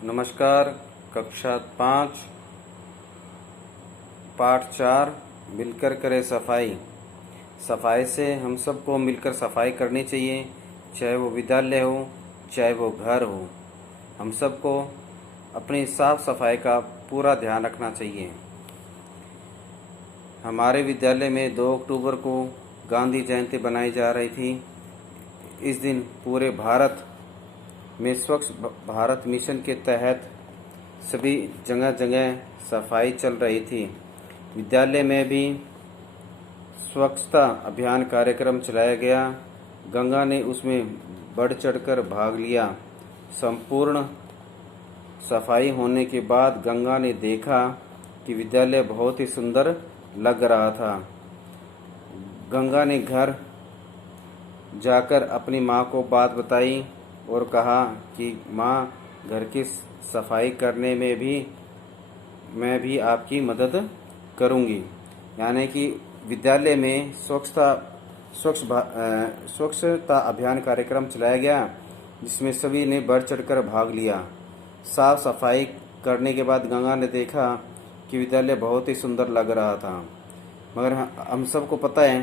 नमस्कार। कक्षा 5 पाठ 4 मिलकर करें सफाई। सफाई से हम सबको मिलकर सफाई करनी चाहिए, चाहे वो विद्यालय हो चाहे वो घर हो। हम सबको अपनी साफ सफाई का पूरा ध्यान रखना चाहिए। हमारे विद्यालय में 2 अक्टूबर को गांधी जयंती बनाई जा रही थी। इस दिन पूरे भारत में स्वच्छ भारत मिशन के तहत सभी जगह जगह सफाई चल रही थी। विद्यालय में भी स्वच्छता अभियान कार्यक्रम चलाया गया। गंगा ने उसमें बढ़ चढ़कर भाग लिया। संपूर्ण सफाई होने के बाद गंगा ने देखा कि विद्यालय बहुत ही सुंदर लग रहा था। गंगा ने घर जाकर अपनी माँ को बात बताई और कहा कि माँ, घर की सफाई करने में भी मैं भी आपकी मदद करूँगी। यानी कि विद्यालय में स्वच्छता अभियान कार्यक्रम चलाया गया, जिसमें सभी ने बढ़ चढ़कर भाग लिया। साफ सफाई करने के बाद गंगा ने देखा कि विद्यालय बहुत ही सुंदर लग रहा था। मगर हम सबको पता है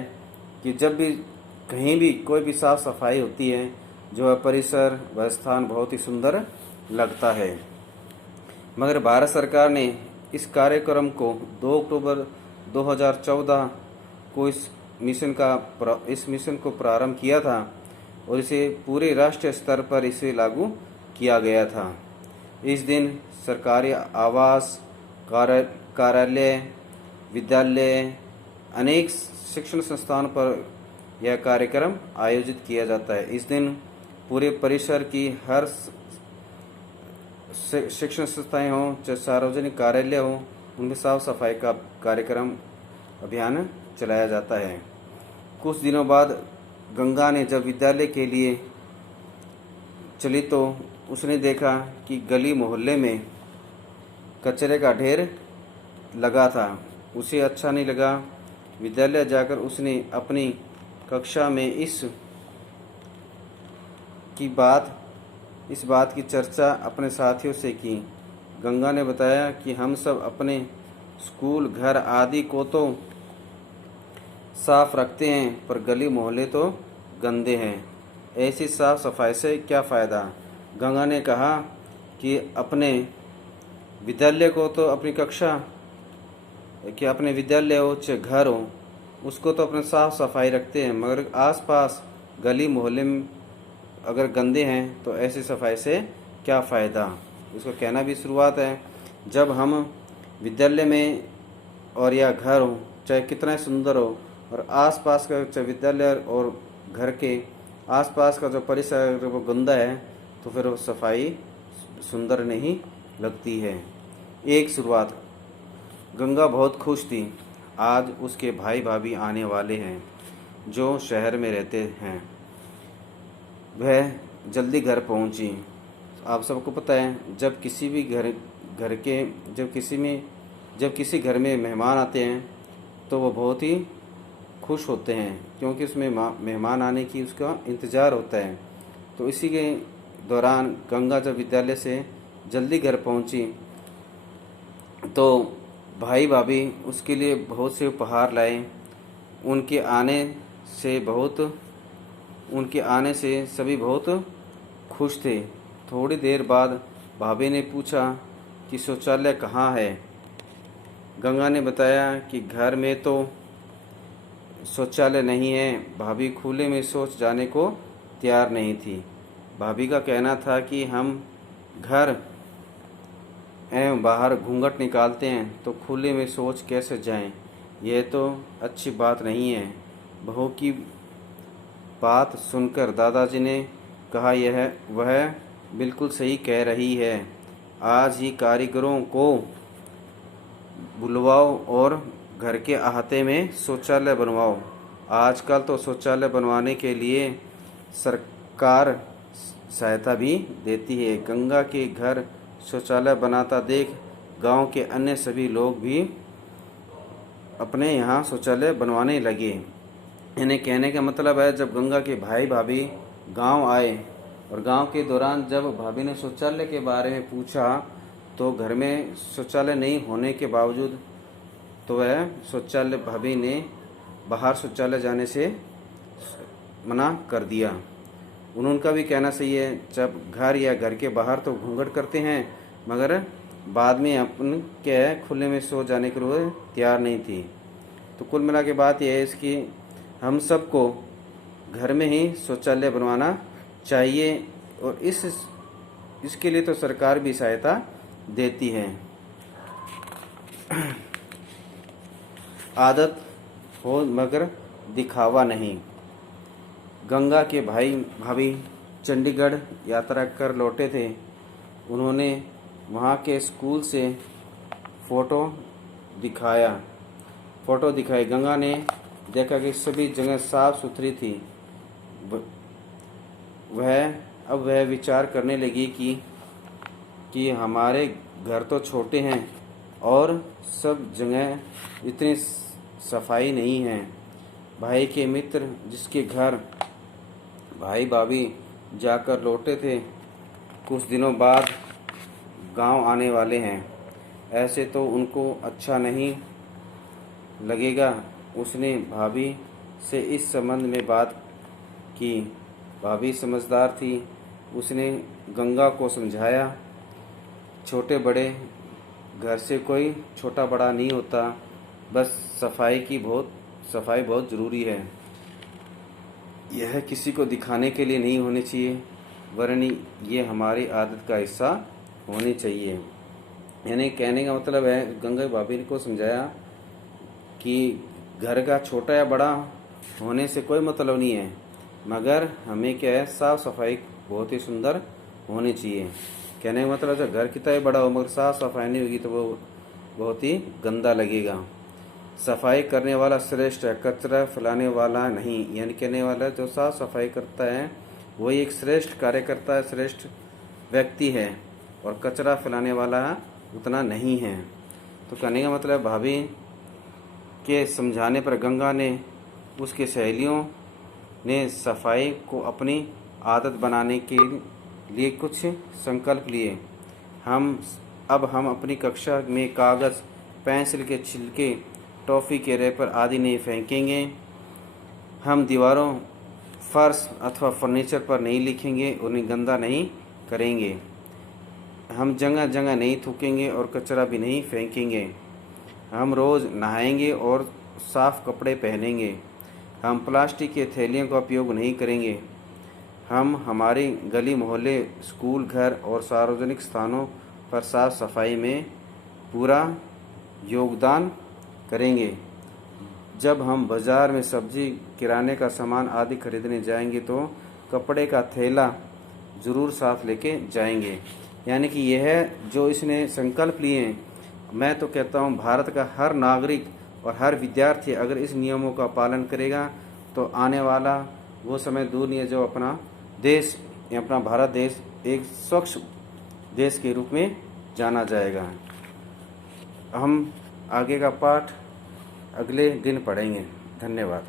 कि जब भी कहीं भी कोई भी साफ सफाई होती है, जो परिसर वह स्थान बहुत ही सुंदर लगता है। मगर भारत सरकार ने इस कार्यक्रम को 2 अक्टूबर 2014 को इस मिशन को प्रारंभ किया था और इसे पूरे राष्ट्रीय स्तर पर इसे लागू किया गया था। इस दिन सरकारी आवास, कार्यालय, विद्यालय, अनेक शिक्षण संस्थानों पर यह कार्यक्रम आयोजित किया जाता है। इस दिन पूरे परिसर की हर शिक्षण संस्थाएं हों चाहे सार्वजनिक कार्यालय हो, उनमें साफ सफाई का कार्यक्रम अभियान चलाया जाता है। कुछ दिनों बाद गंगा ने जब विद्यालय के लिए चली तो उसने देखा कि गली मोहल्ले में कचरे का ढेर लगा था। उसे अच्छा नहीं लगा। विद्यालय जाकर उसने अपनी कक्षा में इस बात की चर्चा अपने साथियों से की। गंगा ने बताया कि हम सब अपने स्कूल, घर आदि को तो साफ रखते हैं, पर गली मोहल्ले तो गंदे हैं। ऐसी साफ सफाई से क्या फ़ायदा। गंगा ने कहा कि अपने विद्यालय को तो अपनी कक्षा कि अपने विद्यालय हो चाहे घर हो, उसको तो अपने साफ सफाई रखते हैं, मगर आसपास गली मोहल्ले में अगर गंदे हैं तो ऐसी सफाई से क्या फ़ायदा। इसको कहना भी शुरुआत है। जब हम विद्यालय में और या घर हो चाहे कितना सुंदर हो, और आसपास का चाहे विद्यालय और घर के आसपास का जो परिसर अगर वो गंदा है तो फिर वो सफाई सुंदर नहीं लगती है। एक शुरुआत। गंगा बहुत खुश थी। आज उसके भाई भाभी आने वाले हैं जो शहर में रहते हैं। वह जल्दी घर पहुंची। आप सबको पता है, जब किसी घर में मेहमान आते हैं तो वो बहुत ही खुश होते हैं, क्योंकि उसमें मेहमान आने की उसका इंतज़ार होता है। तो इसी के दौरान गंगा जब विद्यालय से जल्दी घर पहुंची तो भाई भाभी उसके लिए बहुत से उपहार लाए। उनके आने से सभी बहुत खुश थे। थोड़ी देर बाद भाभी ने पूछा कि शौचालय कहाँ है। गंगा ने बताया कि घर में तो शौचालय नहीं है। भाभी खुले में शौच जाने को तैयार नहीं थी। भाभी का कहना था कि हम घर एवं बाहर घूंघट निकालते हैं तो खुले में शौच कैसे जाएं। यह तो अच्छी बात नहीं है। बहू की बात सुनकर दादाजी ने कहा, वह बिल्कुल सही कह रही है। आज ही कारीगरों को बुलवाओ और घर के अहाते में शौचालय बनवाओ। आजकल तो शौचालय बनवाने के लिए सरकार सहायता भी देती है। गंगा के घर शौचालय बनाता देख गांव के अन्य सभी लोग भी अपने यहाँ शौचालय बनवाने लगे। इन्हें कहने का मतलब है, जब गंगा के भाई भाभी गांव आए और गांव के दौरान जब भाभी ने शौचालय के बारे में पूछा तो घर में शौचालय नहीं होने के बावजूद तो वह शौचालय भाभी ने बाहर शौचालय जाने से मना कर दिया। उनका भी कहना सही है, जब घर या घर के बाहर तो घूंघट करते हैं मगर बाद में अपन क्या है खुले में सो जाने के लिए तैयार नहीं थी। तो कुल मिला के बात यह है इसकी हम सबको घर में ही शौचालय बनवाना चाहिए और इसके लिए तो सरकार भी सहायता देती है। आदत हो मगर दिखावा नहीं। गंगा के भाई भाभी चंडीगढ़ यात्रा कर लौटे थे। उन्होंने वहाँ के स्कूल से फ़ोटो दिखाई। गंगा ने देखा कि सभी जगह साफ सुथरी थी। वह विचार करने लगी कि हमारे घर तो छोटे हैं और सब जगह इतनी सफाई नहीं है। भाई के मित्र जिसके घर भाई भाभी जाकर लौटे थे कुछ दिनों बाद गांव आने वाले हैं। ऐसे तो उनको अच्छा नहीं लगेगा। उसने भाभी से इस संबंध में बात की। भाभी समझदार थी। उसने गंगा को समझाया, छोटे बड़े घर से कोई छोटा बड़ा नहीं होता, बस सफाई बहुत ज़रूरी है। यह किसी को दिखाने के लिए नहीं होनी चाहिए वरन ये हमारी आदत का हिस्सा होनी चाहिए। यानी कहने का मतलब है गंगा भाभी को समझाया कि घर का छोटा या बड़ा होने से कोई मतलब नहीं है मगर हमें क्या है साफ़ सफाई बहुत ही सुंदर होनी चाहिए। कहने का मतलब है घर कितना ही बड़ा हो मगर साफ़ सफाई नहीं होगी तो वो बहुत ही गंदा लगेगा। सफाई करने वाला श्रेष्ठ है, कचरा फैलाने वाला नहीं। यानी कहने वाला जो साफ सफाई करता है वही एक श्रेष्ठ कार्यकर्ता है, श्रेष्ठ व्यक्ति है और कचरा फैलाने वाला उतना नहीं है। तो कहने का मतलब भाभी के समझाने पर गंगा ने उसके सहेलियों ने सफाई को अपनी आदत बनाने के लिए कुछ संकल्प लिए। हम अपनी कक्षा में कागज़, पेंसिल के छिलके, टॉफ़ी के रैपर आदि नहीं फेंकेंगे। हम दीवारों, फर्श अथवा फर्नीचर पर नहीं लिखेंगे, उन्हें गंदा नहीं करेंगे। हम जगह जगह नहीं थूकेंगे और कचरा भी नहीं फेंकेंगे। हम रोज़ नहाएंगे और साफ़ कपड़े पहनेंगे। हम प्लास्टिक के थैलियों का उपयोग नहीं करेंगे। हम हमारी गली मोहल्ले, स्कूल, घर और सार्वजनिक स्थानों पर साफ सफाई में पूरा योगदान करेंगे। जब हम बाज़ार में सब्जी, किराने का सामान आदि खरीदने जाएंगे तो कपड़े का थैला ज़रूर साथ लेके जाएंगे। यानी कि यह जो इसने संकल्प लिए हैं, मैं तो कहता हूँ भारत का हर नागरिक और हर विद्यार्थी अगर इस नियमों का पालन करेगा तो आने वाला वो समय दूर नहीं है जो अपना देश या अपना भारत देश एक स्वच्छ देश के रूप में जाना जाएगा। हम आगे का पाठ अगले दिन पढ़ेंगे। धन्यवाद।